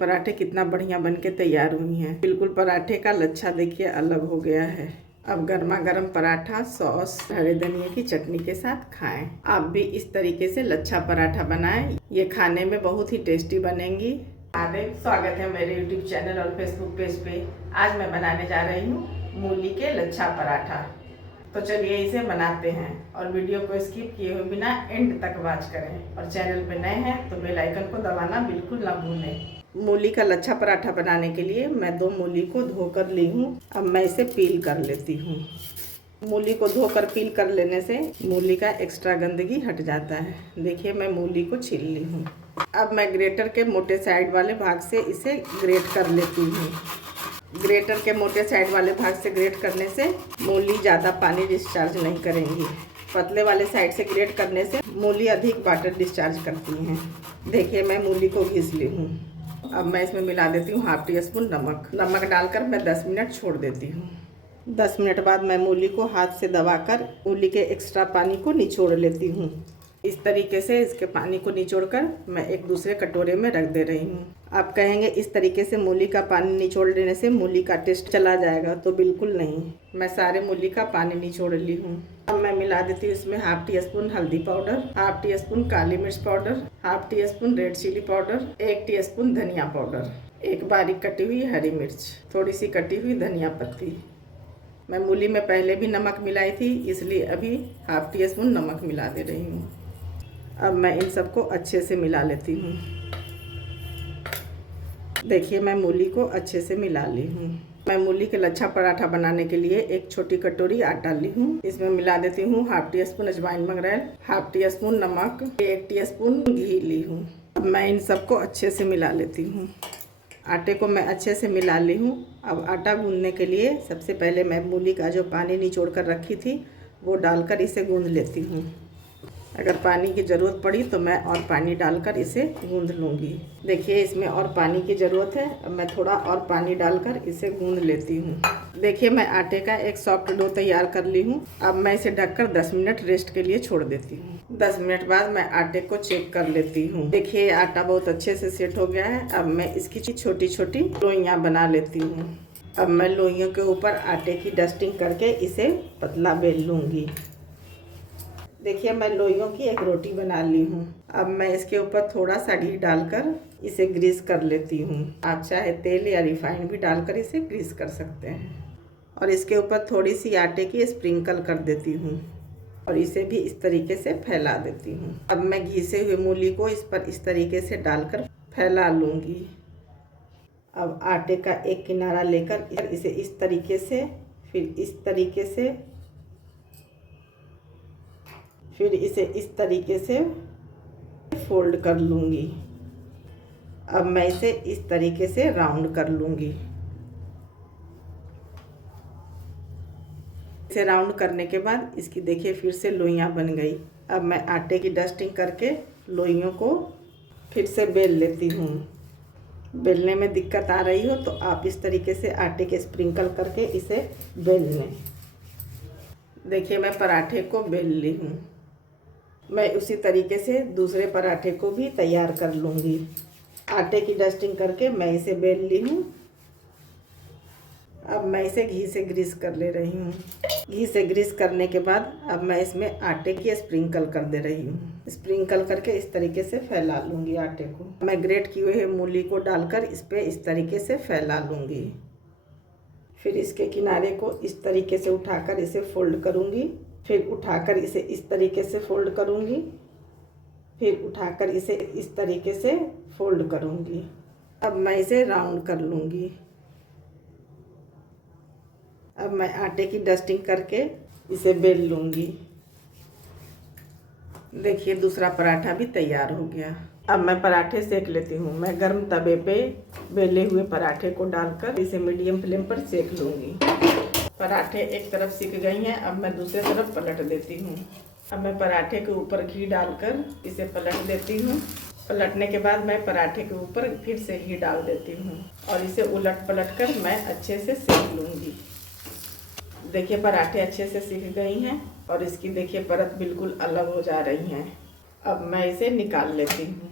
पराठे कितना बढ़िया बन के तैयार हुई हैं। बिल्कुल पराठे का लच्छा देखिए अलग हो गया है। अब गर्मा गर्म पराठा सॉस हरे धनिया की चटनी के साथ खाएं। आप भी इस तरीके से लच्छा पराठा बनाएं, ये खाने में बहुत ही टेस्टी बनेंगी। स्वागत है मेरे YouTube चैनल और फेसबुक पेज पे। आज मैं बनाने जा रही हूँ मूली के लच्छा पराठा। तो चलिए इसे बनाते हैं और वीडियो को स्किप किए हुए बिना एंड तक वॉच करें। और चैनल पे नए हैं तो बेल आइकन को दबाना बिल्कुल ना भूलें। मूली का लच्छा पराठा बनाने के लिए मैं 2 मूली को धोकर ली हूँ। अब मैं इसे पील कर लेती हूँ। मूली को धोकर पील कर लेने से मूली का एक्स्ट्रा गंदगी हट जाता है। देखिए मैं मूली को छील ली हूँ। अब मैं ग्रेटर के मोटे साइड वाले भाग से इसे ग्रेट कर लेती हूँ। ग्रेटर के मोटे साइड वाले भाग से ग्रेट करने से मूली ज़्यादा पानी डिस्चार्ज नहीं करेंगी। पतले वाले साइड से ग्रेट करने से मूली अधिक वाटर डिस्चार्ज करती हैं। देखिए मैं मूली को घिस ली हूँ। अब मैं इसमें मिला देती हूँ हाफ टी स्पून नमक। नमक डालकर मैं 10 मिनट छोड़ देती हूँ। 10 मिनट बाद मैं मूली को हाथ से दबाकर मूली के एक्स्ट्रा पानी को निचोड़ लेती हूँ। इस तरीके से इसके पानी को निचोड़कर मैं एक दूसरे कटोरे में रख दे रही हूँ। आप कहेंगे इस तरीके से मूली का पानी निचोड़ लेने से मूली का टेस्ट चला जाएगा, तो बिल्कुल नहीं। मैं सारे मूली का पानी निचोड़ ली हूँ। अब मैं मिला देती हूँ इसमें हाफ टी स्पून हल्दी पाउडर, हाफ टी स्पून काली मिर्च powder, half teaspoon red chilli powder, 1 teaspoon धनिया पाउडर, एक बारीक कटी हुई हरी मिर्च, थोड़ी सी कटी हुई धनिया पत्ती। मैं मूली में पहले भी नमक मिलाई थी, इसलिए अभी हाफ टी स्पून नमक मिला दे रही हूँ। अब मैं इन सबको अच्छे से मिला लेती हूँ। देखिए मैं मूली को अच्छे से मिला ली हूँ। मैं मूली के लच्छा पराठा बनाने के लिए एक छोटी कटोरी आटा ली हूँ। इसमें मिला देती हूँ हाफ टी स्पून अजवाइन मंगरेल, हाफ टी स्पून नमक, 1 टीस्पून घी ली हूँ। अब मैं इन सबको अच्छे से मिला लेती हूँ। आटे को मैं अच्छे से मिला ली हूँ। अब आटा गूंदने के लिए सबसे पहले मैं मूली का जो पानी निचोड़ कर रखी थी वो डालकर इसे गूंद लेती हूँ। अगर पानी की ज़रूरत पड़ी तो मैं और पानी डालकर इसे गूंद लूँगी। देखिए इसमें और पानी की ज़रूरत है। अब मैं थोड़ा और पानी डालकर इसे गूंद लेती हूँ। देखिए मैं आटे का एक सॉफ्ट डो तैयार कर ली हूँ। अब मैं इसे ढककर 10 मिनट रेस्ट के लिए छोड़ देती हूँ। 10 मिनट बाद मैं आटे को चेक कर लेती हूँ। देखिए आटा बहुत अच्छे से सेट हो गया है। अब मैं इसकी छोटी छोटी लोइयाँ बना लेती हूँ। अब मैं लोइयों के ऊपर आटे की डस्टिंग करके इसे पतला बेल लूँगी। देखिए मैं लोइयों की एक रोटी बना ली हूँ। अब मैं इसके ऊपर थोड़ा सा घी डालकर इसे ग्रीस कर लेती हूँ। आप चाहे तेल या रिफाइंड भी डालकर इसे ग्रीस कर सकते हैं। और इसके ऊपर थोड़ी सी आटे की स्प्रिंकल कर देती हूँ और इसे भी इस तरीके से फैला देती हूँ। अब मैं घिसे हुए मूली को इस पर इस तरीके से डालकर फैला लूँगी। अब आटे का एक किनारा लेकर इसे इस तरीके से, फिर इस तरीके से, फिर इसे इस तरीके से फोल्ड कर लूँगी। अब मैं इसे इस तरीके से राउंड कर लूँगी। इसे राउंड करने के बाद इसकी देखिए फिर से लोइयाँ बन गई। अब मैं आटे की डस्टिंग करके लोइयों को फिर से बेल लेती हूँ। बेलने में दिक्कत आ रही हो तो आप इस तरीके से आटे के स्प्रिंकल करके इसे बेल लें। देखिए मैं पराठे को बेल ली हूँ। मैं उसी तरीके से दूसरे पराठे को भी तैयार कर लूँगी। आटे की डस्टिंग करके मैं इसे बेल ली हूँ। अब मैं इसे घी से ग्रीस कर ले रही हूँ। घी से ग्रीस करने के बाद अब मैं इसमें आटे की स्प्रिंकल कर दे रही हूँ। स्प्रिंकल करके इस तरीके से फैला लूँगी आटे को। मैं ग्रेट किए हुए मूली को डालकर इस पर इस तरीके से फैला लूँगी। फिर इसके किनारे को इस तरीके से उठाकर इसे फोल्ड करूँगी। फिर उठाकर इसे इस तरीके से फोल्ड करूँगी। फिर उठाकर इसे इस तरीके से फोल्ड करूँगी। अब मैं इसे राउंड कर लूँगी। अब मैं आटे की डस्टिंग करके इसे बेल लूँगी। देखिए दूसरा पराठा भी तैयार हो गया। अब मैं पराठे सेक लेती हूँ। मैं गर्म तवे पे बेले हुए पराठे को डालकर इसे मीडियम फ्लेम पर सेक लूँगी। पराठे एक तरफ सिक गई हैं। अब मैं दूसरी तरफ पलट देती हूँ। अब मैं पराठे के ऊपर घी डालकर इसे पलट देती हूँ। पलटने के बाद मैं पराठे के ऊपर फिर से घी डाल देती हूँ और इसे उलट पलट कर मैं अच्छे से सेक लूँगी। देखिए पराठे अच्छे से सिक गई हैं और इसकी देखिए परत बिल्कुल अलग हो जा रही हैं। अब मैं इसे निकाल लेती हूँ।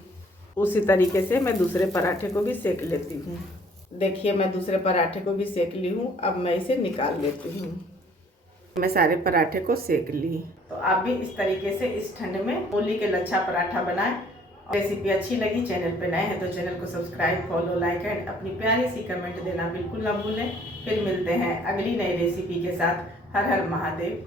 उसी तरीके से मैं दूसरे पराठे को भी सेक लेती हूँ। देखिए मैं दूसरे पराठे को भी सेक ली हूँ। अब मैं इसे निकाल लेती हूँ। मैं सारे पराठे को सेक ली। तो आप भी इस तरीके से इस ठंड में मूली के लच्छा पराठा बनाएं। रेसिपी अच्छी लगी, चैनल पे नए हैं तो चैनल को सब्सक्राइब, फॉलो, लाइक एंड अपनी प्यारी सी कमेंट देना बिल्कुल ना भूलें। फिर मिलते हैं अगली नई रेसिपी के साथ। हर हर महादेव।